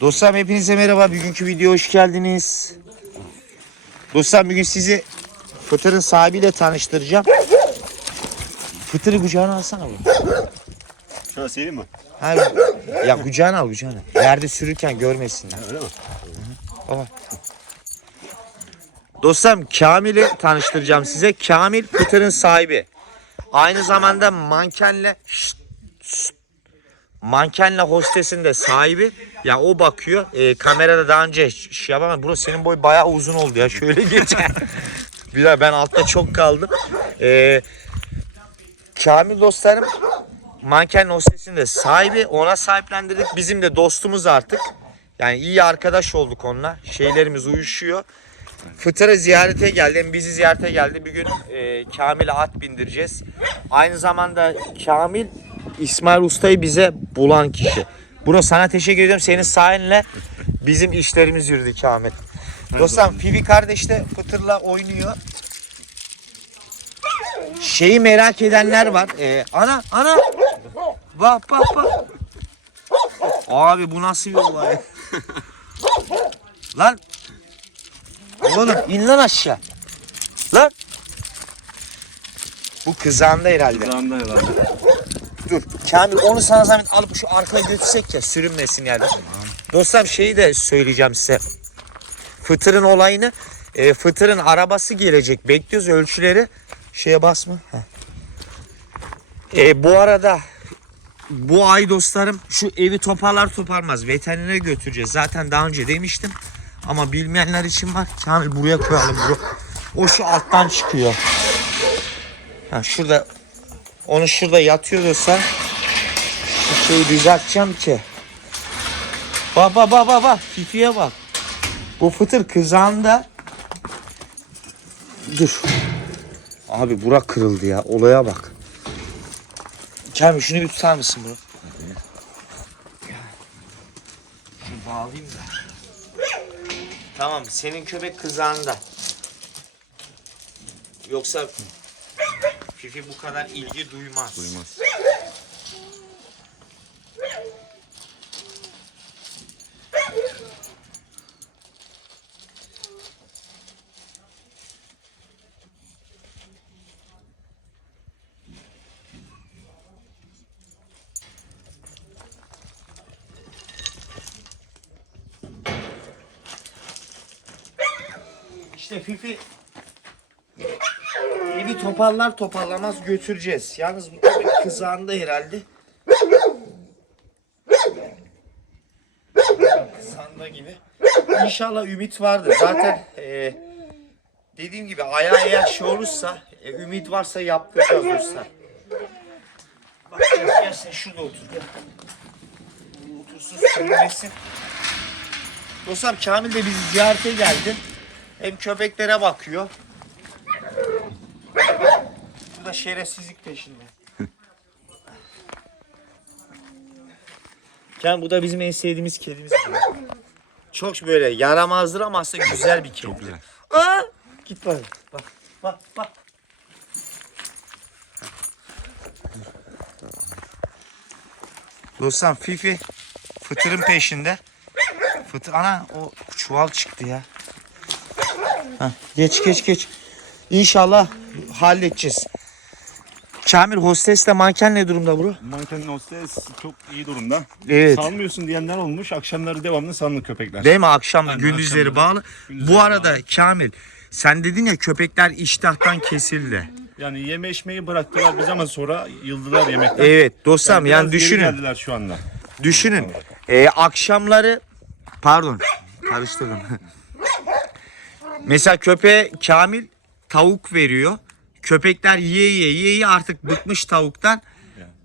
Dostlarım hepinize merhaba. Bugünkü videoya hoş geldiniz. Dostlarım bugün sizi Fıtır'ın sahibiyle tanıştıracağım. Fıtır'ı kucağına alsana bu. Şöyle sileyim mi? Ha, ya kucağına al kucağına. Yerde sürürken görmesinler. Öyle mi? Baba. Dostlarım Kamil'i tanıştıracağım size. Kamil Fıtır'ın sahibi. Aynı zamanda mankenle Şşt, şşt. Mankenle hostesin de sahibi. Ya o bakıyor. Ee, kamerada daha önce şey yapamam. Burası senin boy bayağı uzun oldu ya. Şöyle geç. Bir daha ben altta çok kaldım. Ee, Kamil dostlarım manken hostesinin de sahibi. Ona sahiplendirdik. Bizim de dostumuz artık. Yani iyi arkadaş olduk onunla. Şeylerimiz uyuşuyor. Fıtır'ı ziyarete geldi. Bizi ziyarete geldi. Bir gün e, Kamil'e at bindireceğiz. Aynı zamanda Kamil İsmail Usta'yı bize bulan kişi. Buna sana teşekkür ediyorum. Senin sayenle bizim işlerimiz yürüdü Kamil. Dostum Fivi kardeş de Fıtır'la oynuyor. Şeyi merak edenler var. E, ana ana. Bak bak bak. Abi bu nasıl bir olay? Lan Oğlum in lan aşağı. Lan. Bu kızağında herhalde. Kızağında herhalde. Dur. Kamil onu sana zahmet alıp şu arkaya götürsek ya sürünmesin yani. Dostlarım şeyi de söyleyeceğim size. Fıtır'ın olayını. E, Fıtır'ın arabası gelecek. Bekliyoruz ölçüleri. Şeye basma. E, bu arada bu ay dostlarım şu evi toparlar toparmaz veterinere götüreceğiz. Zaten daha önce demiştim. Ama bilmeyenler için var. Kamil buraya koyalım bro. O şu alttan çıkıyor. Ha şurada onu şurada yatıyor dostlar. Bu şeyi düzelteceğim ki. Bak bak bak bak bak. Fifiye bak. Bu fıtır kızağında. Dur. Abi bura kırıldı ya. Olaya bak. Kamil şunu bir tutar mısın bunu? Şunu bağlayayım da. Tamam senin köpek kızağında. Yoksa Fifi bu kadar ilgi duymaz. Duymaz. İşte Fifi evi toparlar toparlamaz götüreceğiz. Yalnız bu köpek kızağında herhalde. Kızağında gibi. İnşallah ümit vardır. Zaten e, dediğim gibi ayağı eğer şey olursa, e, ümit varsa yaptıracağız dostlar. Bak gel, sen şurada otur. Gel. Otursun sürünmesin. Dostlar Kamil de bizi ziyarete geldi. Hem köpeklere bakıyor. Bu da şerefsizlik peşinde. Kamil bu da bizim en sevdiğimiz kedimiz. Çok böyle yaramazdır ama aslında güzel bir kedi. Çok güzel. Aa, git bak. Bak bak bak. Dostlar Fifi fıtırın peşinde. Fıtır ana o çuval çıktı ya. Heh, geç geç geç. İnşallah halledeceğiz. Kamil hostesle manken ne durumda bro? Manken hostes çok iyi durumda. Evet. Salmıyorsun diyenler olmuş. Akşamları devamlı salınır köpekler. Değil mi akşam Aynen, gündüzleri akşamları. bağlı. Gündüzleri Bu arada Kamil sen dedin ya köpekler iştahtan kesildi. Yani yeme içmeyi bıraktılar biz ama sonra yıldılar yemekten. Evet dostum yani, geri düşünün. geldiler şu anda. Düşünün. Ee, akşamları pardon karıştırdım. Mesela köpeğe Kamil tavuk veriyor. Köpekler yiye yiye yiye yiye artık bıkmış tavuktan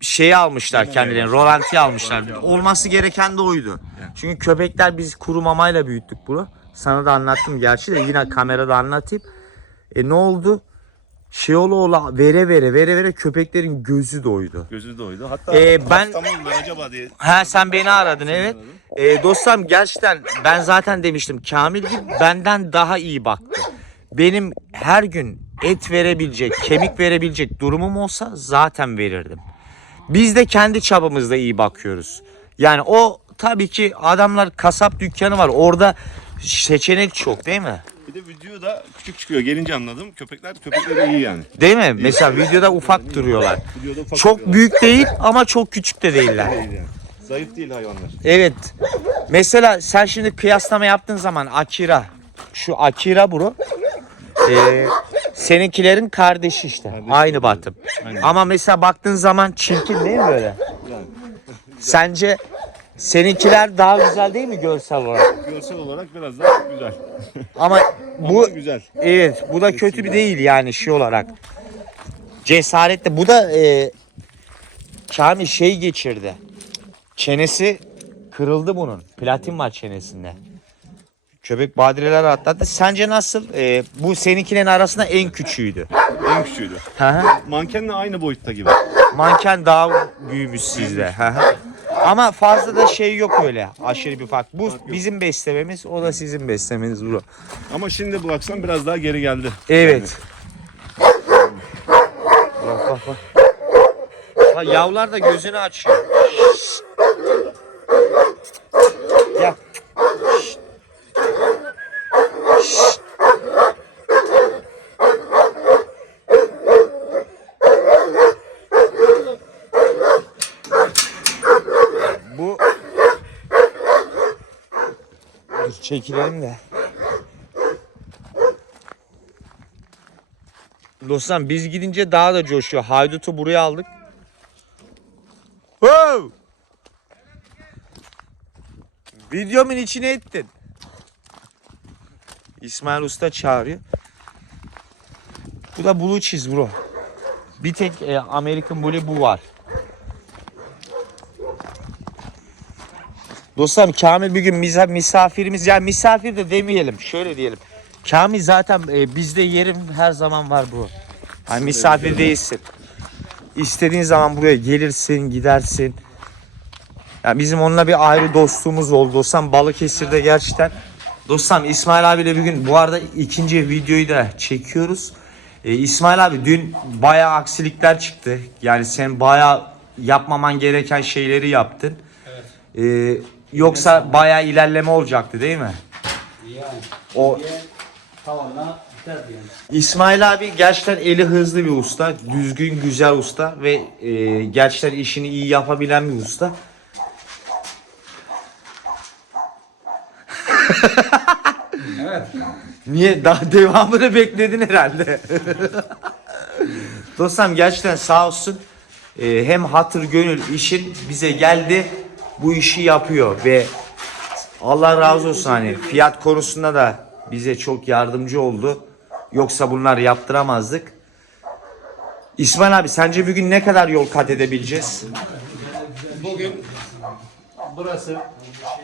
şeyi almışlar kendilerini. Rolanti almışlar. Olması gereken de oydu. Çünkü köpekler biz kuru mamayla büyüttük bunu. Sana da anlattım gerçi de yine kamerada anlatayım. E ne oldu? Şey ola ola vere vere vere vere köpeklerin gözü doydu. Gözü doydu. Hatta Ee, ben- oldular acaba diye. Ha sen beni aradın evet. Ee, dostum gerçekten ben zaten demiştim Kamil gibi benden daha iyi baktı. Benim her gün et verebilecek, kemik verebilecek durumum olsa zaten verirdim. Biz de kendi çabamızda iyi bakıyoruz. Yani o tabii ki adamlar kasap dükkanı var. Orada seçenek çok değil mi? Bir de videoda küçük çıkıyor. Gelince anladım. Köpekler köpekler de iyi yani. Değil mi? Mesela videoda ufak duruyorlar. Videoda ufak Çok duruyorlar. büyük değil ama çok küçük de değiller. Değil yani. Zayıf değil hayvanlar. Evet. Mesela sen şimdi kıyaslama yaptığın zaman Akira. Şu Akira bro. Ee, seninkilerin kardeşi işte. Aynı batım. Ama mesela baktığın zaman çirkin değil mi böyle? Sence seninkiler daha güzel değil mi görsel olarak? görsel olarak biraz daha güzel. Ama bu güzel. evet bu da kötü bir değil yani şey olarak. Cesaretli. Bu da e, Kamil şey geçirdi. Çenesi kırıldı bunun. Platin var çenesinde. Köpek badireler atlattı. Sence nasıl? E, bu seninkilerin arasında en küçüğüydü. En küçüğüydü. Hı hı. Mankenle aynı boyutta gibi. Manken daha büyümüş sizde. Hı hı. Ama fazla da şey yok öyle. Aşırı bir fark. Bu bizim beslememiz, o da sizin beslemeniz bro. Ama şimdi bu akşam biraz daha geri geldi. Evet. Bak bak bak. Ha, yavrular da gözünü açıyor. Şşt. Çekilelim de. Dostlar biz gidince daha da coşuyor. Haydut'u buraya aldık. Wow! Videomun içine ettin. İsmail Usta çağırıyor. Bu da Blue Cheese bro. Bir tek e, American Bully bu var. Dostlarım Kamil bir gün miza- misafirimiz ya misafir de demeyelim şöyle diyelim. Kamil zaten e, bizde yerim her zaman var bu. Hani misafir değilsin. İstediğin zaman buraya gelirsin, gidersin. Ya bizim onunla bir ayrı dostluğumuz oldu. Dostum Balıkesir'de gerçekten. Dostum İsmail abiyle bir gün bu arada ikinci videoyu da çekiyoruz. E, İsmail abi dün bayağı aksilikler çıktı. Yani sen bayağı yapmaman gereken şeyleri yaptın. E, yoksa bayağı ilerleme olacaktı değil mi? Yani O tavanla biterdi yani. İsmail abi gerçekten eli hızlı bir usta. Düzgün, güzel usta ve e, gerçekten işini iyi yapabilen bir usta. Evet. Niye? Daha devamını bekledin herhalde. Dostum gerçekten sağ olsun. E, hem hatır gönül işin bize geldi. Bu işi yapıyor ve Allah razı olsun hani fiyat konusunda da bize çok yardımcı oldu. Yoksa bunlar yaptıramazdık. İsmail abi sence bugün ne kadar yol kat edebileceğiz? Bugün burası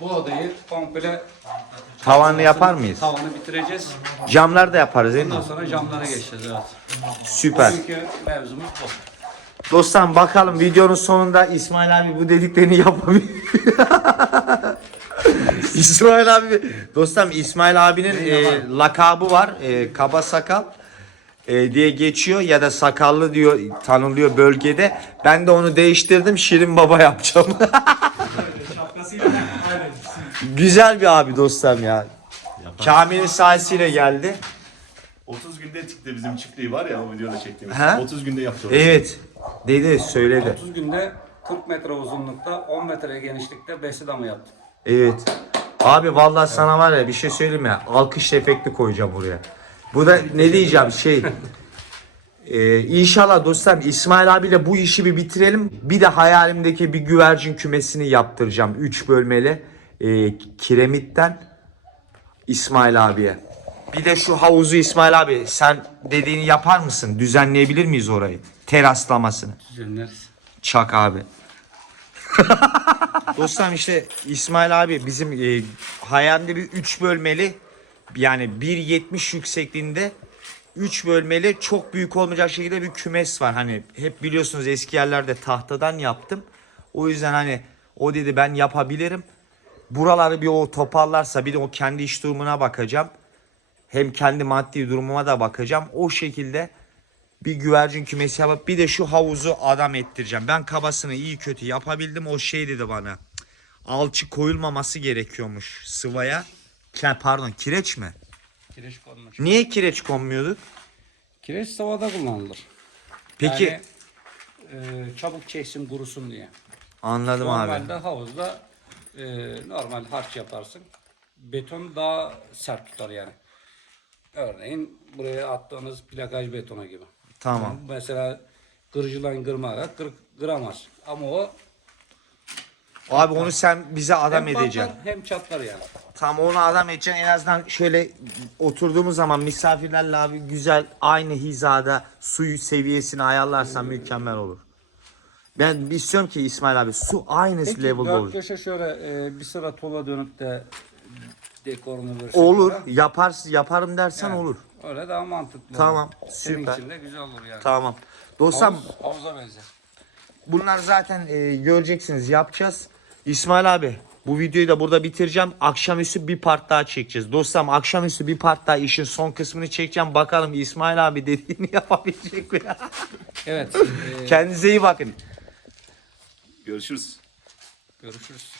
bu odayı komple Tavanlı yapar mıyız? tavanı bitireceğiz. Camlar da yaparız değil mi? Ondan sonra camlara geçeceğiz evet. Süper. Çünkü mevzumuz bu. Dostlar bakalım videonun sonunda İsmail abi bu dediklerini yapabilir. İsmail abi, dostum İsmail abinin e, lakabı var. E, kaba sakal e, diye geçiyor ya da sakallı diyor tanınıyor bölgede. Ben de onu değiştirdim Şirin Baba yapacağım. Güzel bir abi dostum ya. Kamil'in sayesiyle geldi. 30 günde çıktı bizim çiftliği var ya o videoda çektiğimiz. Ha? 30 günde yaptı. Evet. Dedi söyledi. 30 günde 40 metre uzunlukta 10 metre genişlikte besi damı yaptık. Evet. Abi vallahi sana var ya bir şey söyleyeyim mi? Alkış efekti koyacağım buraya. Bu da ne diyeceğim şey. Ee, inşallah dostlar İsmail abiyle bu işi bir bitirelim. Bir de hayalimdeki bir güvercin kümesini yaptıracağım. 3 bölmeli. Ee, kiremitten İsmail abiye. Bir de şu havuzu İsmail abi sen dediğini yapar mısın? Düzenleyebilir miyiz orayı? Teraslamasını. Düzenleriz. Çak abi. Dostlarım işte İsmail abi bizim e, hayalimde bir 3 bölmeli yani 1.70 yüksekliğinde 3 bölmeli çok büyük olmayacak şekilde bir kümes var. Hani hep biliyorsunuz eski yerlerde tahtadan yaptım. O yüzden hani o dedi ben yapabilirim. Buraları bir o toparlarsa bir de o kendi iş durumuna bakacağım. Hem kendi maddi durumuma da bakacağım. O şekilde bir güvercin kümesi yapıp bir de şu havuzu adam ettireceğim. Ben kabasını iyi kötü yapabildim. O şey dedi bana. "Cık, alçı koyulmaması gerekiyormuş sıvaya. Ke- Pardon kireç mi? Kireç konmuş. Niye kireç konmuyordu? Kireç savada kullanılır. Peki Yani, e, çabuk çeksin kurusun diye. anladım abi. Normalde havuzda e, normal harç yaparsın. Beton daha sert tutar yani. Örneğin buraya attığınız plakaj betona gibi. Tamam. Mesela kırıcılan kırmaya kır, kıramaz. Ama o Abi onu sen bize adam hem edeceksin. patlar hem çatlar yani. Tam onu adam edeceksin. En azından şöyle oturduğumuz zaman misafirlerle abi güzel aynı hizada suyu seviyesini ayarlarsan mükemmel olur. Ben istiyorum ki İsmail abi su aynı Peki level'da dört olur. köşe şöyle e, bir sıra tola dönüp de dekorunu versin. Olur. Yaparsın yaparım dersen olur. Öyle daha mantıklı. Tamam, Senin süper. için de güzel olur yani. Tamam. Dostum Havuz, havuza benzer. bunlar zaten e, göreceksiniz yapacağız. İsmail abi bu videoyu da burada bitireceğim. Akşamüstü bir part daha çekeceğiz. Dostum akşamüstü bir part daha işin son kısmını çekeceğim. Bakalım İsmail abi dediğini yapabilecek mi? Evet. e, Kendinize iyi bakın. Görüşürüz. görüşürüz.